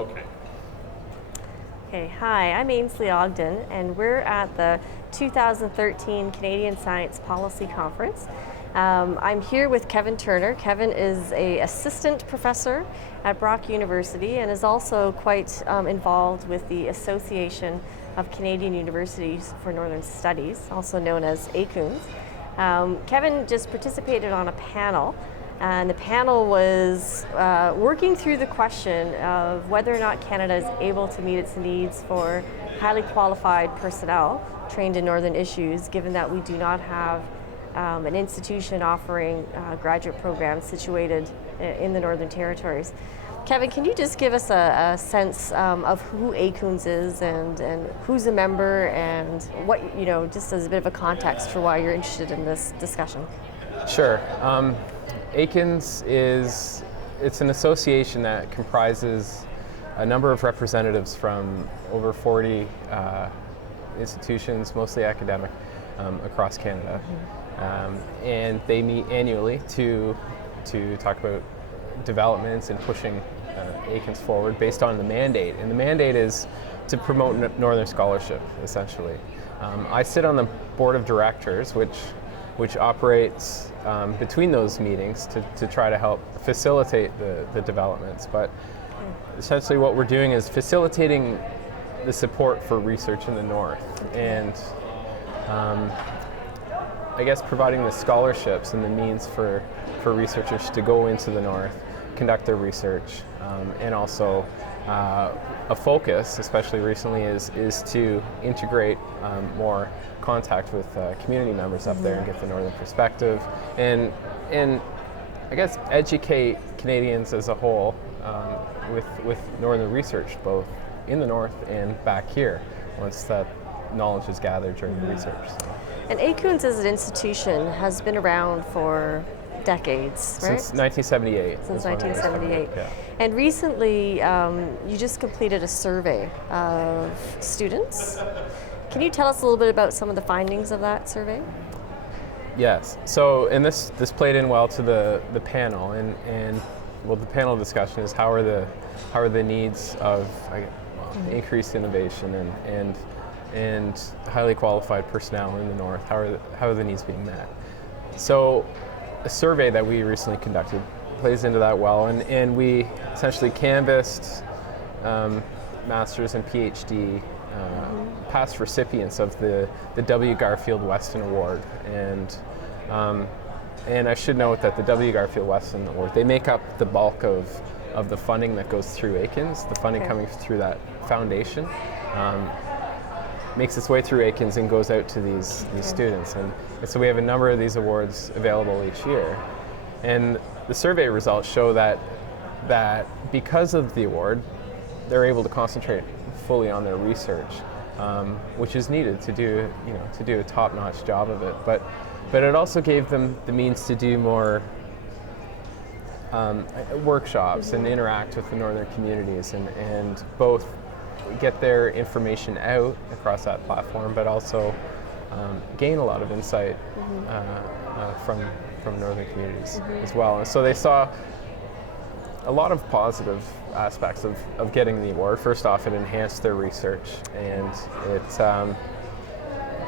Okay. Okay, hi, I'm Ainsley Ogden, and we're at the 2013 Canadian Science Policy Conference. I'm here with Kevin Turner. Kevin is an assistant professor at Brock University and is also quite involved with the Association of Canadian Universities for Northern Studies, also known as ACUNS. Kevin just participated on a panel, and the panel was working through the question of whether or not Canada is able to meet its needs for highly qualified personnel trained in Northern issues, given that we do not have an institution offering graduate programs situated in the Northern Territories. Kevin, can you just give us a sense of who ACUNS is and who's a member and what, just as a bit of a context for why you're interested in this discussion? Sure. ACUNS it's an association that comprises a number of representatives from over 40 institutions, mostly academic, across Canada. And they meet annually to talk about developments and pushing ACUNS forward based on the mandate. And the mandate is to promote Northern scholarship, essentially. I sit on the board of directors, which operates between those meetings to try to help facilitate the developments. But essentially what we're doing is facilitating the support for research in the North, and I guess providing the scholarships and the means for researchers to go into the North, conduct their research, and also a focus, especially recently, is to integrate more contact with community members up there and get the Northern perspective, and I guess educate Canadians as a whole with Northern research, both in the North and back here, once that knowledge is gathered during the research. So. And ACUNS as an institution has been around for decades, right? Since 1978. Since 1978. Yeah. And recently, you just completed a survey of students. Can you tell us a little bit about some of the findings of that survey? Yes. So, and this played in well to the panel, and well, the panel discussion is how are the needs of increased innovation and highly qualified personnel in the North, how are the needs being met? So a survey that we recently conducted plays into that well, and we essentially canvassed master's and PhD past recipients of the W. Garfield Weston Award, and I should note that the W. Garfield Weston Award, they make up the bulk of the funding that goes through ACUNS, the funding coming through that foundation. Makes its way through ACUNS and goes out to these students. And so we have a number of these awards available each year. And the survey results show that because of the award, they're able to concentrate fully on their research, which is needed to do a top-notch job of it. But it also gave them the means to do more workshops and interact with the Northern communities and both get their information out across that platform, but also gain a lot of insight from Northern communities as well. And so they saw a lot of positive aspects of getting the award. First off, it enhanced their research, and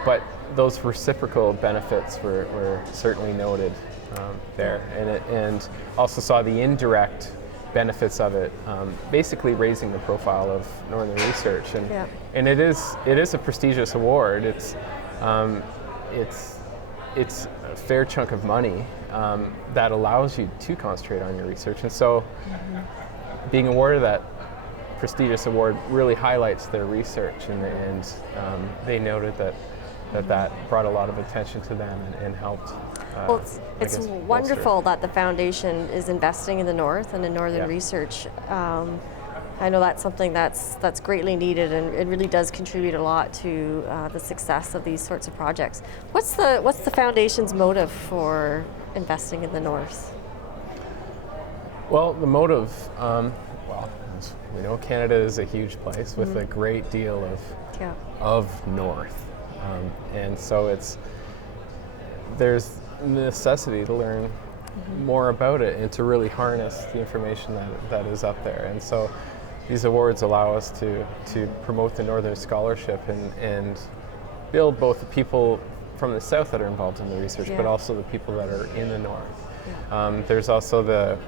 but those reciprocal benefits were certainly noted there, and also saw the indirect benefits of it, basically raising the profile of Northern research, and it is a prestigious award. It's a fair chunk of money that allows you to concentrate on your research, and so being awarded that prestigious award really highlights their research, and they noted that brought a lot of attention to them and helped. Well, it's wonderful that the foundation is investing in the North and in Northern research. I know that's something that's greatly needed, and it really does contribute a lot to the success of these sorts of projects. What's the foundation's motive for investing in the North? Well, the motive, we know Canada is a huge place with a great deal of North, and so there's necessity to learn more about it and to really harness the information that is up there. And so these awards allow us to promote the Northern scholarship and build both the people from the South that are involved in the research, but also the people that are in the North. There's also the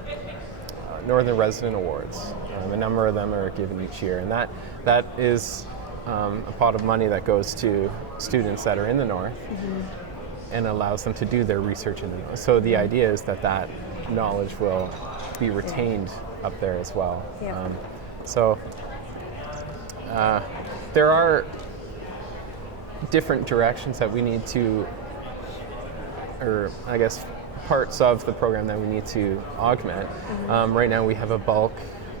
Northern Resident Awards. A number of them are given each year, and that is a pot of money that goes to students that are in the North and allows them to do their research in the North. So the idea is that knowledge will be retained up there as well. So there are different directions that we need to, or I guess parts of the program that we need to augment. Right now we have a bulk,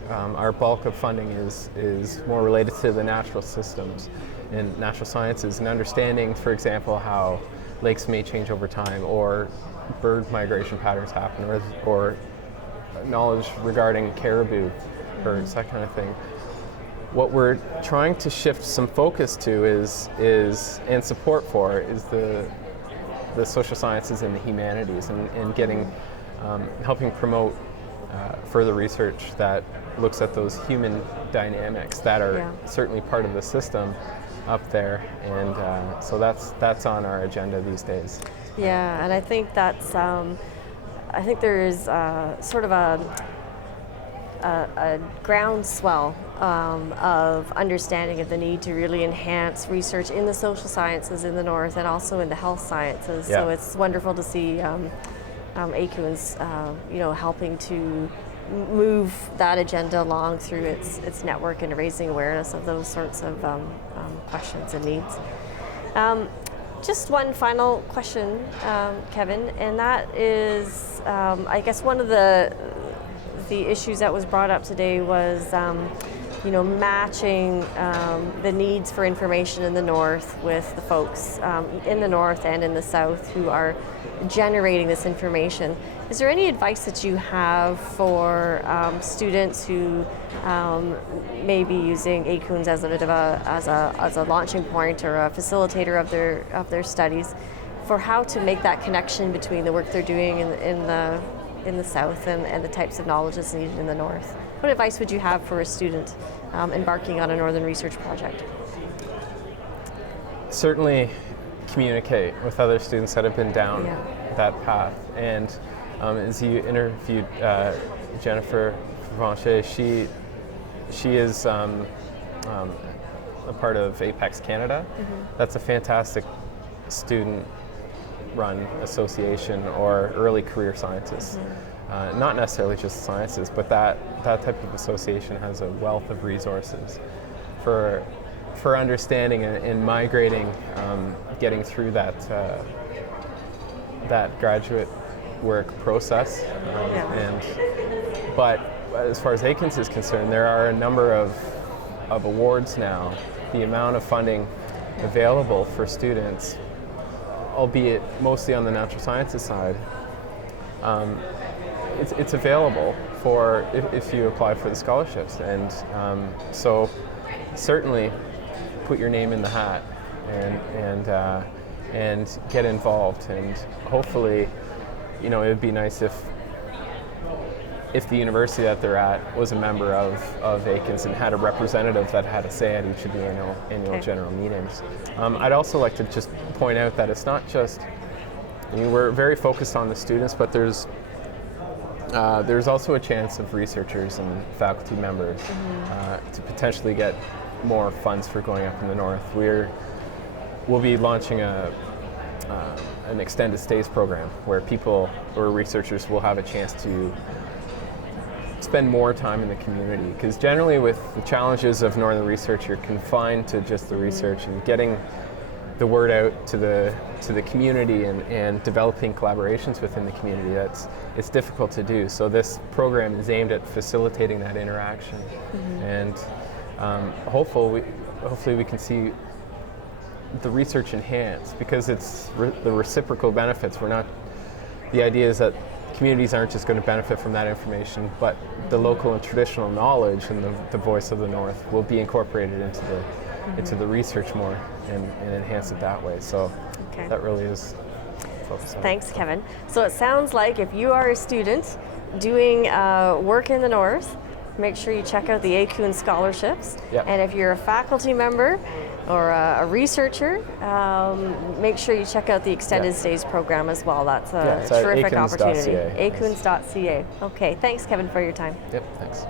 our bulk of funding is more related to the natural systems and natural sciences and understanding, for example, how lakes may change over time or bird migration patterns happen or knowledge regarding caribou birds, that kind of thing. What we're trying to shift some focus to is and support for is the social sciences and the humanities and getting helping promote further research that looks at those human dynamics that are certainly part of the system up there, and so that's on our agenda these days. Yeah, and I think that's I think there's sort of a groundswell of understanding of the need to really enhance research in the social sciences in the North and also in the health sciences. So it's wonderful to see ACUN's helping to move that agenda along through its network and raising awareness of those sorts of questions and needs. Just one final question, Kevin, and that is, I guess one of the issues that was brought up today was, matching the needs for information in the North with the folks in the North and in the South who are generating this information. Is there any advice that you have for students who may be using ACUNS as a launching point or a facilitator of their studies, for how to make that connection between the work they're doing in the South and the types of knowledge that's needed in the North? What advice would you have for a student embarking on a Northern research project? Certainly communicate with other students that have been down that path. And as you interviewed Jennifer Franchet, she is a part of Apex Canada. That's a fantastic student-run association or early career sciences. Not necessarily just sciences, but that type of association has a wealth of resources for understanding and migrating, getting through that graduate work process. But as far as ACUNS is concerned, there are a number of awards now. The amount of funding available for students, albeit mostly on the natural sciences side, it's available for if you apply for the scholarships, and so certainly put your name in the hat and get involved, and hopefully, it would be nice if the university that they're at was a member of ACUNS and had a representative that had a say at each of the annual general meetings. I'd also like to just point out that it's not just, we're very focused on the students, but there's also a chance of researchers and faculty members to potentially get more funds for going up in the North. We'll be launching an extended stays program where people or researchers will have a chance to spend more time in the community, because generally with the challenges of Northern research, you're confined to just the research, and getting the word out to the community and developing collaborations within the community, it's difficult to do. So this program is aimed at facilitating that interaction, and hopefully we can see the research enhanced, because it's the reciprocal benefits. The idea is that communities aren't just going to benefit from that information, but the local and traditional knowledge and the voice of the North will be incorporated into the research more and enhance it that way. So that really is focused on. Thanks, Kevin. So it sounds like if you are a student doing work in the North, make sure you check out the ACUN scholarships. Yep. And if you're a faculty member or a researcher, make sure you check out the Extended Yep. Stays program as well. That's Yeah, a it's at terrific acuns.ca. opportunity. acuns.ca. Okay, thanks Kevin for your time. Yep, thanks.